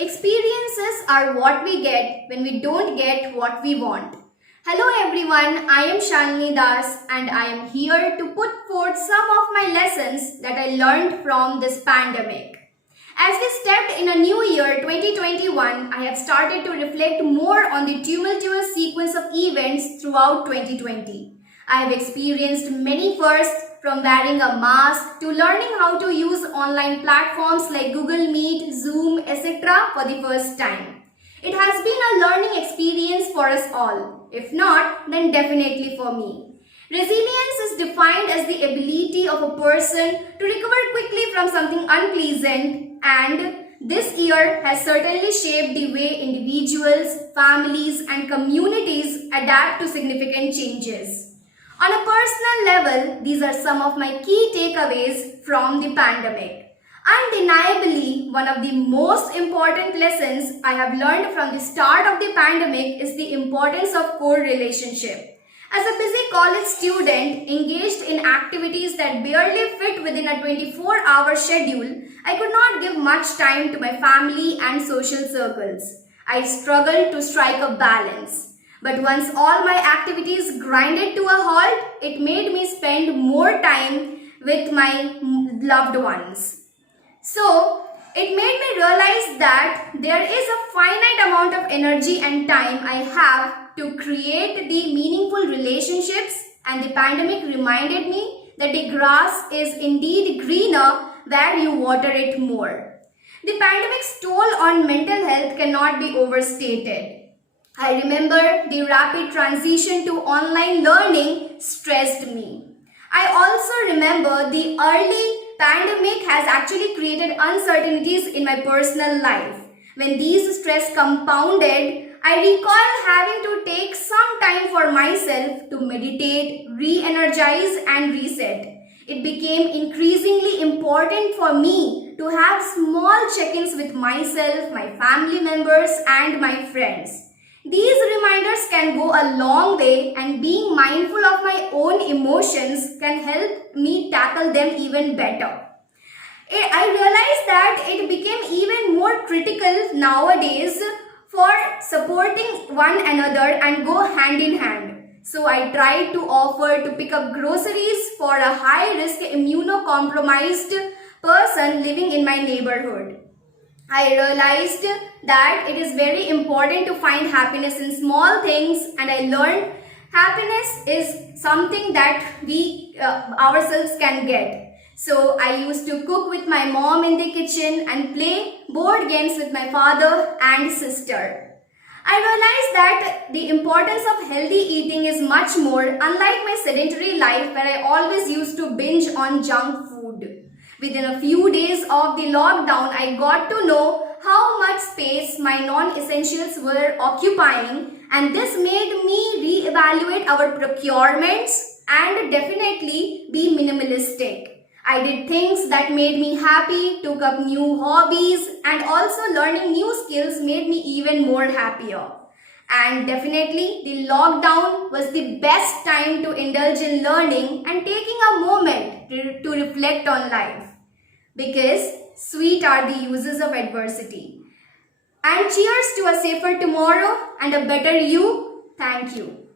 Experiences are what we get when we don't get what we want. Hello everyone, I am Shalini Das and I am here to put forth some of my lessons that I learned from this pandemic. As we stepped in a new year 2021, I have started to reflect more on the tumultuous sequence of events throughout 2020. I have experienced many firsts, from wearing a mask to learning how to use online platforms like Google Meet, Zoom, etc. for the first time. It has been a learning experience for us all. If not, then definitely for me. Resilience is defined as the ability of a person to recover quickly from something unpleasant, and this year has certainly shaped the way individuals, families, and communities adapt to significant changes. On a personal level, these are some of my key takeaways from the pandemic. Undeniably, one of the most important lessons I have learned from the start of the pandemic is the importance of core relationship. As a busy college student engaged in activities that barely fit within a 24-hour schedule, I could not give much time to my family and social circles. I struggled to strike a balance. But once all my activities grinded to a halt, it made me spend more time with my loved ones. So, it made me realize that there is a finite amount of energy and time I have to create the meaningful relationships, and the pandemic reminded me that the grass is indeed greener where you water it more. The pandemic's toll on mental health cannot be overstated. I remember the rapid transition to online learning stressed me. I also remember the early pandemic has actually created uncertainties in my personal life. When these stress compounded, I recall having to take some time for myself to meditate, re-energize and reset. It became increasingly important for me to have small check-ins with myself, my family members and my friends. These reminders can go a long way, and being mindful of my own emotions can help me tackle them even better. I realized that it became even more critical nowadays for supporting one another and go hand in hand. So I tried to offer to pick up groceries for a high-risk immunocompromised person living in my neighborhood. I realized that it is very important to find happiness in small things, and I learned happiness is something that we ourselves can get. So I used to cook with my mom in the kitchen and play board games with my father and sister. I realized that the importance of healthy eating is much more, unlike my sedentary life where I always used to binge on junk food. Within a few days of the lockdown, I got to know how much space my non-essentials were occupying, and this made me re-evaluate our procurements and definitely be minimalistic. I did things that made me happy, took up new hobbies, and also learning new skills made me even more happier. And definitely, the lockdown was the best time to indulge in learning and taking a moment to reflect on life. Because sweet are the uses of adversity. And cheers to a safer tomorrow and a better you. Thank you.